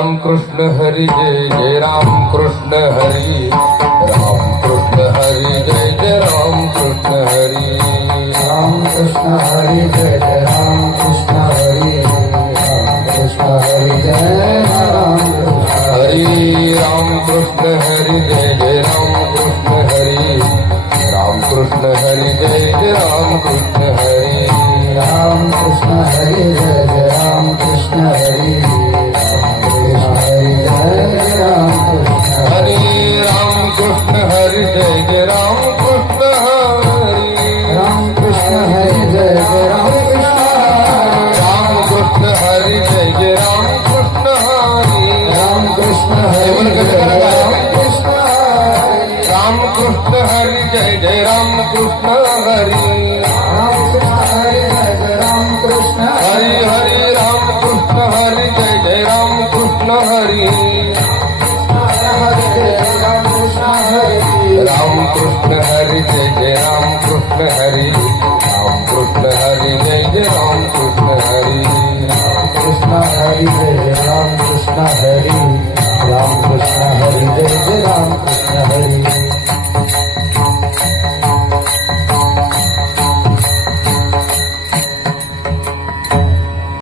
Ram Krishna Hari Jai Jai Ram Krishna Hari Ram Krishna Hari Jai Jai Ram Krishna Hari Ram Krishna Hari Jai Jai Ram Krishna Hari Ram Krishna Hari Jai Ram Krishna Hari Ram Krishna Hari Jai Jai Ram Krishna Hari Ram Krishna Hari Jai Jai Ram Krishna Hari Ram Krishna Hari Jai Jai Ram Krishna Hari Ram Krishna Hari Jai Ram Krishna Hari Ram Krishna Hari Jai Jai Ram Krishna Hari Ram Krishna Hari Jai Jai Ram Krishna Ram Krishna Hari Jai Jai Ram Krishna Hari Ram Krishna Hari Jai Jai Ram Krishna Ram Krishna Hari Jai Jai Ram Krishna Hari Ram Krishna Hari Jai Jai Ram Krishna Hari Hari Ram Krishna Hari Jai Jai Ram Krishna Hari Ram Krishna Hari Ram Krishna Hari Jai Jai Ram Krishna Hari Ram Krishna Hari Jai Jai Ram Krishna Hari Krishna Hari Jai Jai Ram Krishna Hari Ram Krishna Hari Jai Jai Ram Krishna Hari